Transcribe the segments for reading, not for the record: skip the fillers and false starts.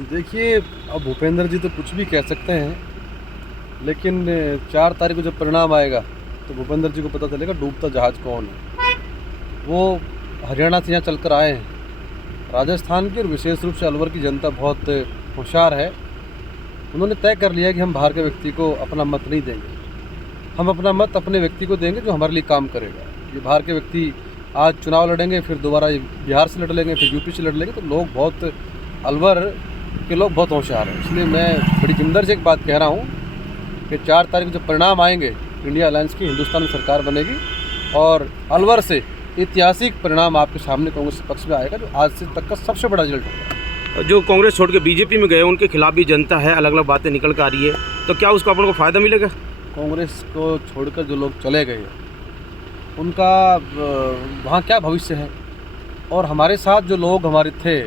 देखिए, अब भूपेंद्र जी तो कुछ भी कह सकते हैं, लेकिन 4 तारीख को जब परिणाम आएगा तो भूपेंद्र जी को पता चलेगा डूबता जहाज कौन है। वो हरियाणा से यहाँ चल कर आए हैं। राजस्थान की और विशेष रूप से अलवर की जनता बहुत होशियार है। उन्होंने तय कर लिया कि हम बाहर के व्यक्ति को अपना मत नहीं देंगे। हम अपना मत अपने व्यक्ति को देंगे जो हमारे लिए काम करेगा। ये बाहर के व्यक्ति आज चुनाव लड़ेंगे, फिर दोबारा बिहार से लड़ लेंगे, फिर यूपी से लड़ लेंगे, तो लोग बहुत अलवर के लोग बहुत होशियार हैं। इसलिए मैं बड़ी जिम्मेदारी से एक बात कह रहा हूँ कि 4 तारीख को जब परिणाम आएंगे, इंडिया अलायंस की हिंदुस्तान में सरकार बनेगी और अलवर से ऐतिहासिक परिणाम आपके सामने कांग्रेस पक्ष में आएगा, जो आज से तक का सबसे बड़ा रिजल्ट होगा। जो कांग्रेस छोड़ के बीजेपी में गए उनके खिलाफ भी जनता है, अलग अलग बातें निकल कर आ रही है, तो क्या उसको अपन को फ़ायदा मिलेगा? कांग्रेस को छोड़कर जो लोग चले गए उनका वहाँ क्या भविष्य है? और हमारे साथ जो लोग हमारे थे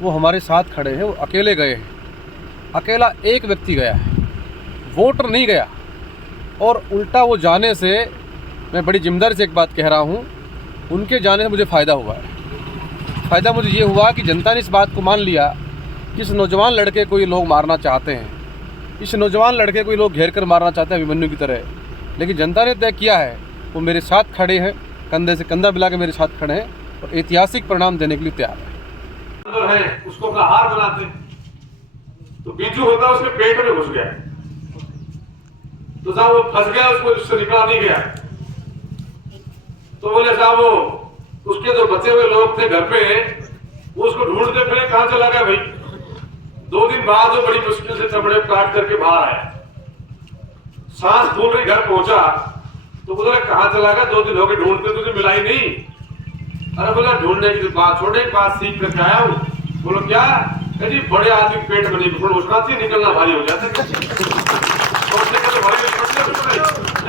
वो हमारे साथ खड़े हैं, वो अकेले गए हैं। अकेला एक व्यक्ति गया है, वोटर नहीं गया। और उल्टा वो जाने से, मैं बड़ी जिम्मेदारी से एक बात कह रहा हूँ, उनके जाने से मुझे फ़ायदा हुआ है। फ़ायदा मुझे ये हुआ कि जनता ने इस बात को मान लिया कि इस नौजवान लड़के को ये लोग मारना चाहते हैं। इस नौजवान लड़के को ये लोग घेर कर मारना चाहते हैं अभिमन्यु की तरह, लेकिन जनता ने तय किया है, वो मेरे साथ खड़े हैं, कंधे से कंधा मिला के मेरे साथ खड़े हैं और ऐतिहासिक परिणाम देने के लिए तैयार है। है उसको अपना हार बनाते, तो बीजू होता उसके पेट में घुस गया, तो साहब वो फंस गया, उसको उससे निकला नहीं गया। तो बोले साहब वो उसके जो बचे हुए लोग थे घर पे, वो उसको ढूंढते फिरे, कहां चला गया भाई। 2 दिन बाद वो बड़ी मुश्किल से चमड़े काट करके बाहर आया, सांस फूल रही, घर पहुंचा तो बोला कहां चला गया, 2 दिन हो गए ढूंढते, तुझे मिला ही नहीं। अरे बोला ढूंढने की बात छोड़े, एक बात सीख करके आया हूँ। बोलो क्या? जी बड़े आदमी पेट में नहीं उठना चाहिए, निकलना भारी हो जाता है।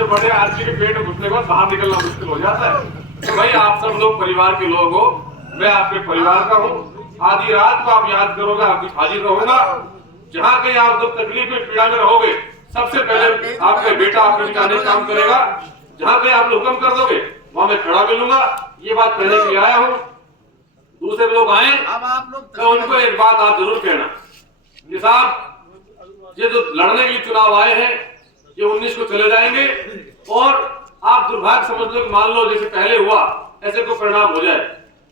बड़े आदमी के पेट में घुसने के बाद बाहर निकलना मुश्किल हो जाता है। तो भाई आप सब लोग परिवार के लोग हो, मैं आपके परिवार का हूँ। आधी रात को आप याद करोगे, आपकी हाजिर रहूंगा। जहाँ कहीं आप दुख तकलीफ में पीड़ा में रहोगे, सबसे पहले आपका बेटा आपके ठिकाने काम करेगा। जहाँ कहीं आप हुक्म कर दोगे, वहां मैं खड़ा मिलूंगा। ये बात कहने के लिए आया हूँ। दूसरे लोग आए तो उनको एक बात आप जरूर कहना कि साहब ये जो लड़ने के लिए चुनाव आए हैं, ये 19 को चले जाएंगे और आप दुर्भाग्य समझ लो, मान लो जैसे पहले हुआ ऐसे कोई परिणाम हो जाए,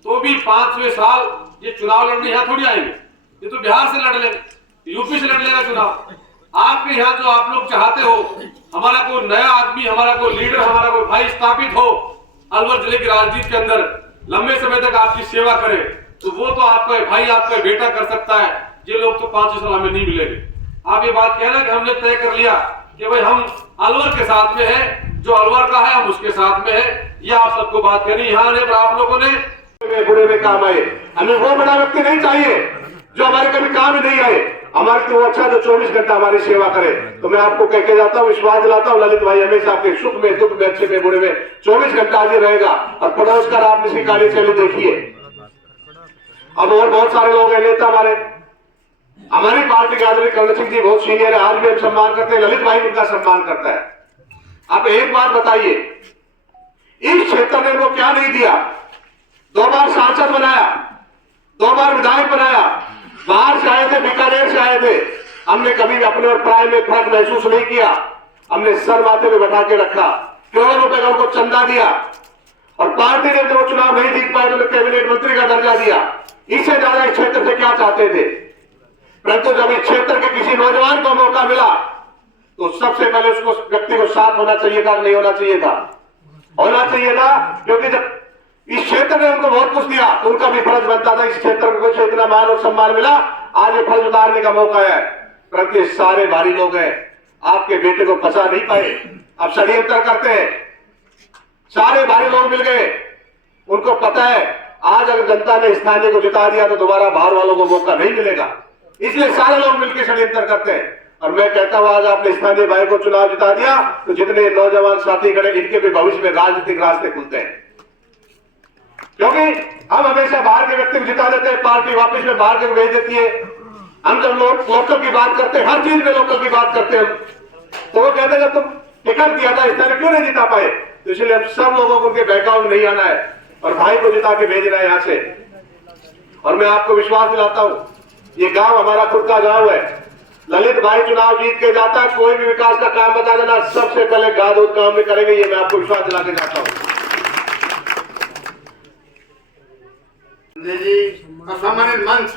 तो भी 5वें साल ये चुनाव लड़ने यहाँ थोड़ी आएंगे। ये तो बिहार से लड़ लेंगे, यूपी से लड़ लेगा चुनाव। आपके यहाँ जो आप लोग चाहते हो, हमारा कोई नया आदमी, हमारा कोई लीडर, हमारा कोई भाई स्थापित हो अलवर जिले की राजनीति के अंदर, लंबे समय तक आपकी सेवा करे, तो वो तो आपका भाई, आपका बेटा कर सकता है। ये लोग तो 5 साल हमें नहीं मिलेंगे। आप ये बात कहना कि हमने तय कर लिया कि भाई हम अलवर के साथ में है, जो अलवर का है हम उसके साथ में है। ये आप सबको बात करनी यहाँ आने पर आप लोगों ने बुरे में काम आए। हमें वो बड़ा व्यक्ति नहीं चाहिए जो हमारे कभी काम ही नहीं आए। हमारे तो अच्छा जो 24 घंटा हमारी सेवा करे। तो मैं आपको कह के जाता हूँ, विश्वास दिलाता हूँ, ललित भाई हमेशा आपके सुख में, दुख में, अच्छे में, बुरे में 24 घंटा हाजिर रहेगा। और पड़ोस कर आपने इसकी कार्यशैली देखिए। अब और बहुत सारे लोग हैं, नेता हमारी पार्टी के आदमी कर्ण सिंह जी बहुत सीनियर है, आज भी हम सम्मान करते हैं, ललित भाई उनका सम्मान करता है। आप एक बात बताइए, इस क्षेत्र ने वो क्या नहीं दिया? 2 बार सांसद बनाया, 2 बार विधायक बनाया, बाहर से आए थे, बीकानेर से आए थे। हमने कभी अपने और पराये में फर्क महसूस नहीं किया। हमने सर माथे में बैठा के रखा, करोड़ों रुपए का उनको चंदा दिया और पार्टी ने जब चुनाव नहीं जीत पाए तो कैबिनेट मंत्री का दर्जा दिया। इससे ज्यादा इस क्षेत्र से क्या चाहते थे? परंतु जब इस क्षेत्र के किसी नौजवान को मौका मिला तो सबसे पहले उसको व्यक्ति को साथ होना चाहिए था, नहीं होना चाहिए था? होना चाहिए था, क्योंकि जब इस क्षेत्र ने उनको बहुत कुछ दिया तो उनका भी फर्ज बनता था। इस क्षेत्र को इतना मान और सम्मान मिला, आज ये फर्ज उतारने का मौका है। परंतु सारे भारी लोग हैं, आपके बेटे को फंसा नहीं पाए, अब षड्यंत्र करते हैं। सारे भारी लोग मिल गए, उनको पता है आज अगर जनता ने स्थानीय को जिता दिया तो दोबारा बाहर वालों को मौका नहीं मिलेगा। इसलिए सारे लोग मिलकर षड्यंत्र करते हैं। और मैं कहता हूं, आज आपने स्थानीय भाई को चुनाव जिता दिया तो जितने नौजवान साथी खड़े, इनके भी भविष्य में राजनीतिक रास्ते खुलते हैं। क्योंकि हम हमेशा बाहर के व्यक्ति को जिता देते हैं, पार्टी वापस में बाहर के भेज देती है। हम जब लोकल की बात करते हैं, हर चीज में लोकल की बात करते हैं, तो वो कहते हैं जब तुम टिकट दिया था इस तरह क्यों नहीं जिता पाए? तो इसलिए अब सब लोगों को उनके बहकाव में नहीं आना है और भाई को जिता के भेजना है यहाँ से। और मैं आपको विश्वास दिलाता हूं, ये गांव हमारा खुद का गांव है। ललित भाई चुनाव जीत के जाता, कोई भी विकास का काम बता देना, सबसे पहले गादूद काम में करेंगे, ये मैं आपको विश्वास दिला के जाता हूँ। जी सम्मानित मंच,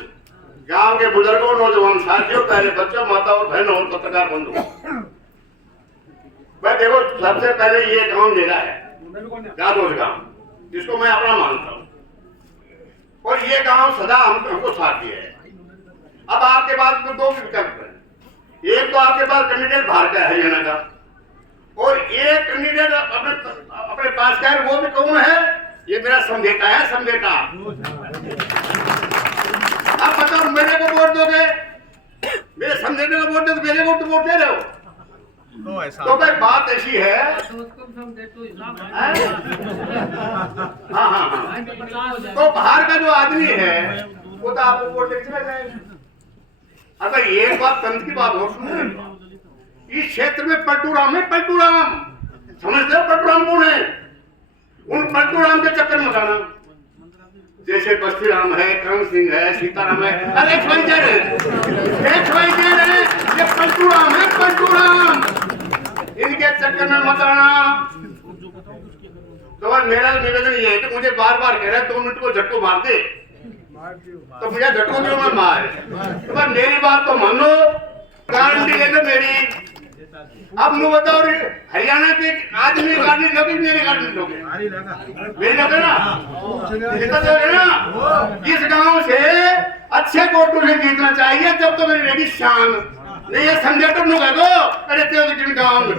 गांव के बुजुर्गों, नौजवान साथियों, पहले बच्चों, माता और बहनों, पत्रकार बंधुओं, भाई देखो, सबसे पहले ये गांव मेरा है, गादूद गांव, जिसको मैं अपना मानता हूँ, और ये गांव सदा हमको साथ दिया है। अब आपके पास में दो विकल्प है, एक तो आपके पास कैंडिडेट बाहर का है, हरियाणा का, और एक कैंडिडेट अपने पास का है, वो भी कौन है? ये मेरा समझेता है, समझेता। अब बताओ, मेरे को वोट दोगे? मेरे समझेते को वोट दो, मेरे को तो वोट दे रहे हो? तो भाई बात ऐसी है, हाँ, तो बाहर का जो आदमी है वो तो आपको वोट देके चला जाएगा। अगर एक बात तंत्र की बात हो सुनिए, इस क्षेत्र में पलटूराम है, पलटूराम समझते हो? पलटूराम कौन है? उन पलटूराम के चक्कर में जाना, जैसे बस्ती राम है, करण सिंह है, सीताराम है, अरे XYZ है, ये पलटूराम है, पलटूराम, इनके चक्कर में मत आना। तो मेरा निवेदन ये है कि मुझे बार बार कह रहे हैं 2 मिनट को झटको मार दे, तो मुझे झटको क्यों मैं मार? तो मेरी बात तो मानो, गारंटी लेकर मेरी। अब मुझे बताओ, हरियाणा के आदमी गाड़ी लोगे, मेरी गाड़ी लोगे, मेरी लोगे ना? इस गांव से अच्छे वोटों से जीतना चाहिए, जब तो मेरी रेडी शान नहीं है। समझे तो नु गो, अरे तेरे गांव में